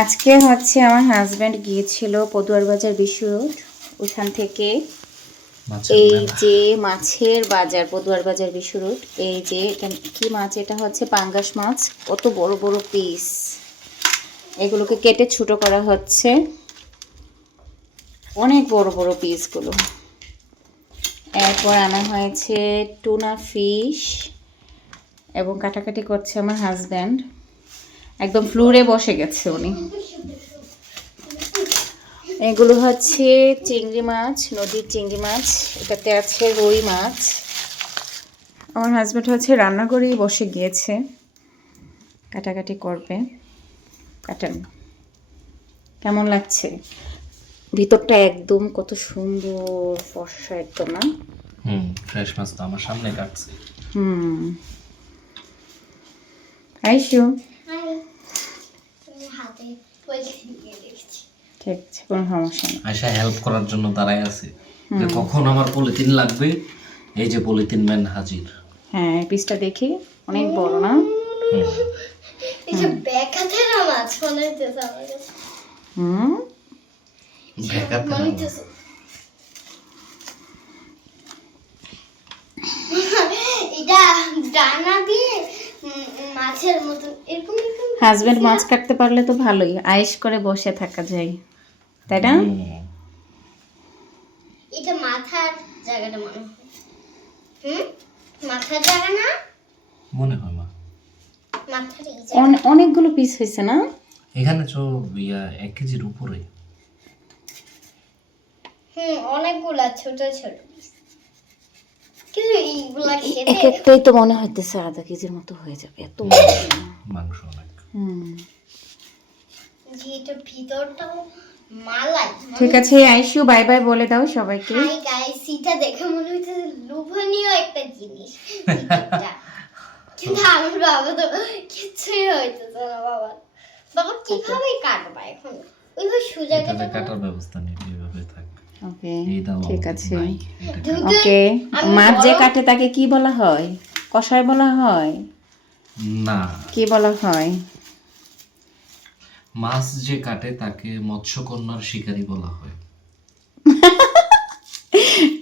আজকে হচ্ছে আমার হাজব্যান্ড গিয়েছিল পদুয়ার বাজার বিশ্ব রোড, ওখান থেকে এই যে মাছের বাজার, পদুয়ার বাজার বিশ্ব রোড। এই যে এটা কি মাছ, এটা হচ্ছে পাঙ্গাস মাছ, কত বড় বড় পিস। এগুলোকে কেটে ছোট করা হচ্ছে, অনেক বড় বড় পিসগুলো। এরপর আনা হয়েছে টুনা ফিশ এবং কাটাকাটি করছে আমার হাজব্যান্ড, একদম ফ্লোরে বসে গেছে উনি। এগুলো হচ্ছে চিংড়ি মাছ, নদীর চিংড়ি মাছ, এটাতে আছে রুই মাছ। আমার হাজব্যান্ড হচ্ছে রান্না করেই বসে গিয়েছে, কাটাকাটি করবে। কাটান, কেমন লাগছে? ভিতরটা একদম কত সুন্দর ফর্সা একদম, না? ফ্রেশ মাছ তো আমার সামনে কাটছে। আইসু ঠিক আছে, কোনো সমস্যা নেই। আয়শা হেল্প করার জন্য দাঁড়ায় আছে যে কখন আমার পলিথিন লাগবে। এই যে পলিথিন ম্যান হাজির। হ্যাঁ, পিসটা দেখি অনেক বড়, না? এই যে বেকাতের মাছ মনে হইতেছে আমার কাছে। বেকাতে মনে হইতেছে এটা ডানা দিয়ে মাছের মতো এরকম এরকম। হাজবেন্ড মাছ কাটতে পারলে তো ভালোই, আয়েশ করে বসে থাকা যায়, তাই না? এটা মাথার জায়গাটা মনে হয়। মাথার জায়গা না মনে হয় মা, মাথার এই জায়গা। অনেকগুলো পিস হয়েছে না এখানে তো 1 কেজির উপরে। অনেকগুলা ছোট ছোট piece। কিন্তু এইগুলা খেতে এক একটাই তো মনে হইতেছে আধা কেজির মতো হয়ে যাবে, এত মাংস অনেক। যেটা ভিতরটাও মালাই। ঠিক আছে আইসু, বাই বাই বলে দাও সবাইকে। হাই গাইস, এটা দেখে মনে হইতেছে লোভনীয় একটা জিনিস ভিতরটা। কিন্তু আমার বাবা তো কিছুই হইতেছে না। বাবা বাবা কিভাবে কাটবা এখন? ওইভাবে সোজা এটাতে কাটার ব্যবস্থা নেই, এইভাবে থাক। ওকে, এই দাও ঠিক আছে। ওকে, মাছ যে কাটে তাকে কি বলা হয়? কষাই বলা হয় না, কি বলা হয়? মাছ যে কাটে তাকে মৎস্যকন্যার শিকারী বলা হয়।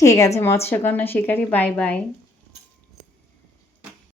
ঠিক আছে, মৎস্যকন্যা শিকারী, বাই বাই।